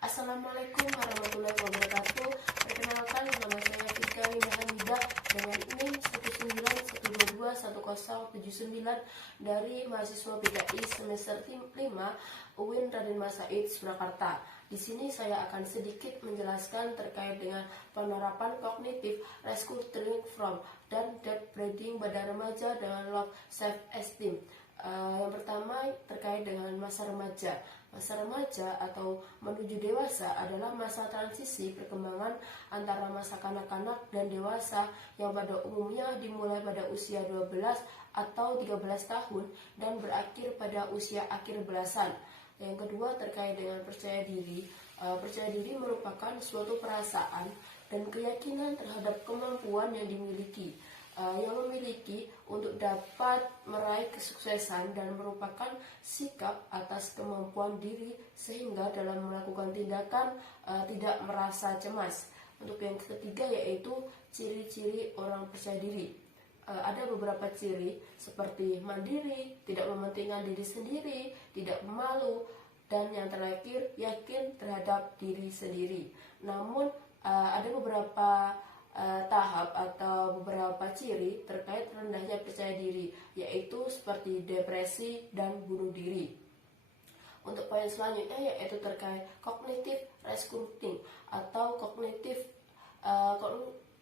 Assalamualaikum warahmatullahi wabarakatuh. Perkenalkan, nama saya Fika Hamidah dengan NIM 191221079 dari mahasiswa PKI semester 5 UIN Raden Mas Said Surakarta. Di sini saya akan sedikit menjelaskan terkait dengan penerapan kognitif restructuring from dan debt breeding pada remaja dengan low self esteem. Yang pertama terkait dengan masa remaja. Masa remaja atau menuju dewasa adalah masa transisi perkembangan antara masa kanak-kanak dan dewasa yang pada umumnya dimulai pada usia 12 atau 13 tahun dan berakhir pada usia akhir belasan. Yang kedua terkait dengan percaya diri. Percaya diri merupakan suatu perasaan dan keyakinan terhadap kemampuan yang dimiliki. Yang memiliki untuk dapat meraih kesuksesan dan merupakan sikap atas kemampuan diri sehingga dalam melakukan tindakan tidak merasa cemas. Untuk yang ketiga yaitu ciri-ciri orang percaya diri. Ada beberapa ciri seperti mandiri, tidak mementingkan diri sendiri, tidak pemalu, dan yang terakhir yakin terhadap diri sendiri. Namun ada beberapa tahap atau beberapa ciri terkait rendahnya percaya diri, yaitu seperti depresi dan bunuh diri. Untuk poin selanjutnya yaitu terkait cognitive restructuring atau cognitive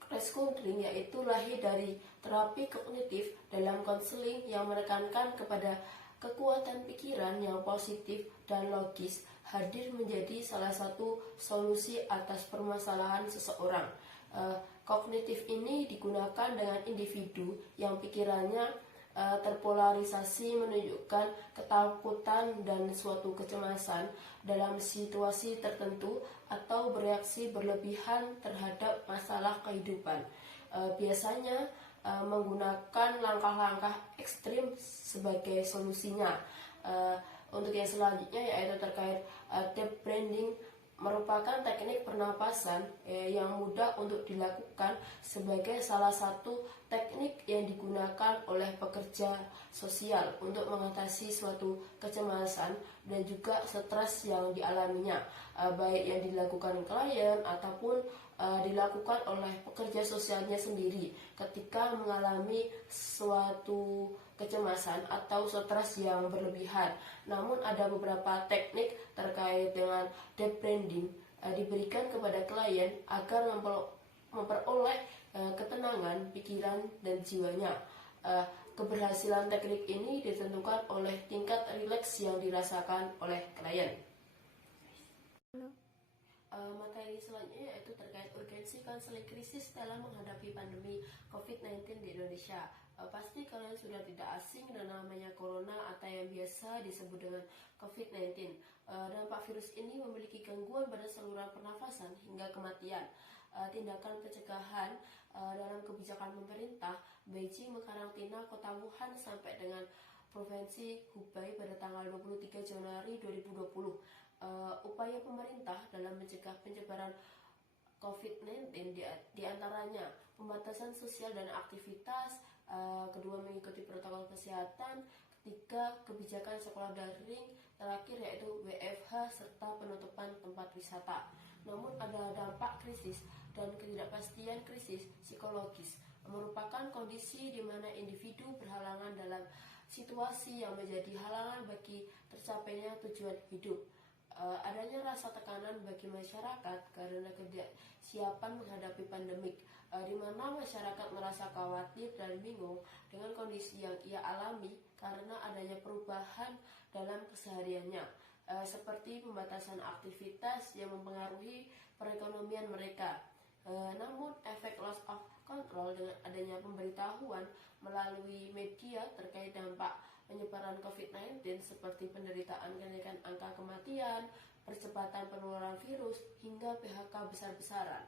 restructuring, yaitu lahir dari terapi kognitif dalam konseling yang menekankan kepada kekuatan pikiran yang positif dan logis hadir menjadi salah satu solusi atas permasalahan seseorang. Kognitif ini digunakan dengan individu yang pikirannya terpolarisasi menunjukkan ketakutan dan suatu kecemasan dalam situasi tertentu atau bereaksi berlebihan terhadap masalah kehidupan. Biasanya menggunakan langkah-langkah ekstrim sebagai solusinya. Untuk yang selanjutnya yaitu terkait deep breathing, merupakan teknik pernapasan yang mudah untuk dilakukan sebagai salah satu teknik yang digunakan oleh pekerja sosial untuk mengatasi suatu kecemasan dan juga stres yang dialaminya, baik yang dilakukan klien ataupun dilakukan oleh pekerja sosialnya sendiri ketika mengalami suatu kecemasan atau stres yang berlebihan. Namun ada beberapa teknik terkait dengan deep breathing diberikan kepada klien agar memperoleh ketenangan pikiran dan jiwanya. Keberhasilan teknik ini ditentukan oleh tingkat rileks yang dirasakan oleh klien. Materi selanjutnya yaitu terkait urgensi konseling krisis dalam menghadapi pandemi COVID-19 di Indonesia. Pasti kalian sudah tidak asing dengan namanya corona atau yang biasa disebut dengan COVID-19. Dampak virus ini memiliki gangguan pada saluran pernafasan hingga kematian. Tindakan pencegahan dalam kebijakan pemerintah, Beijing mekarantina kota Wuhan sampai dengan provinsi Hubei pada tanggal 23 Januari 2020. Upaya pemerintah dalam mencegah penyebaran COVID-19 diantaranya pembatasan sosial dan aktivitas, kedua mengikuti protokol kesehatan, ketiga kebijakan sekolah daring, terakhir yaitu WFH serta penutupan tempat wisata. Namun ada dampak krisis dan ketidakpastian krisis psikologis merupakan kondisi di mana individu berhalangan dalam situasi yang menjadi halangan bagi tercapainya tujuan hidup. Adanya rasa tekanan bagi masyarakat karena ketidaksiapan menghadapi pandemik, di mana masyarakat merasa khawatir dan bingung dengan kondisi yang ia alami karena adanya perubahan dalam kesehariannya, seperti pembatasan aktivitas yang mempengaruhi perekonomian mereka. Namun efek loss of control dengan adanya pemberitahuan melalui media terkait dampak penyebaran COVID-19 seperti penderitaan kenaikan angka kematian, percepatan penularan virus, hingga PHK besar-besaran,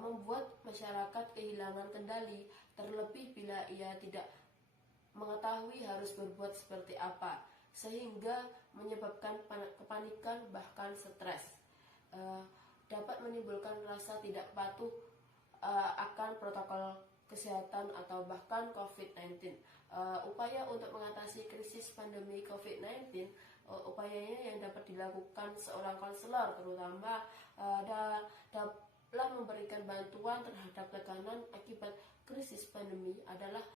membuat masyarakat kehilangan kendali, terlebih bila ia tidak mengetahui harus berbuat seperti apa, sehingga menyebabkan kepanikan bahkan stres. Dapat menimbulkan rasa tidak patuh akan protokol kesehatan atau bahkan COVID-19. Upaya untuk mengatasi krisis pandemi COVID-19 upayanya yang dapat dilakukan seorang konselor terutama dalam memberikan bantuan terhadap tekanan akibat krisis pandemi adalah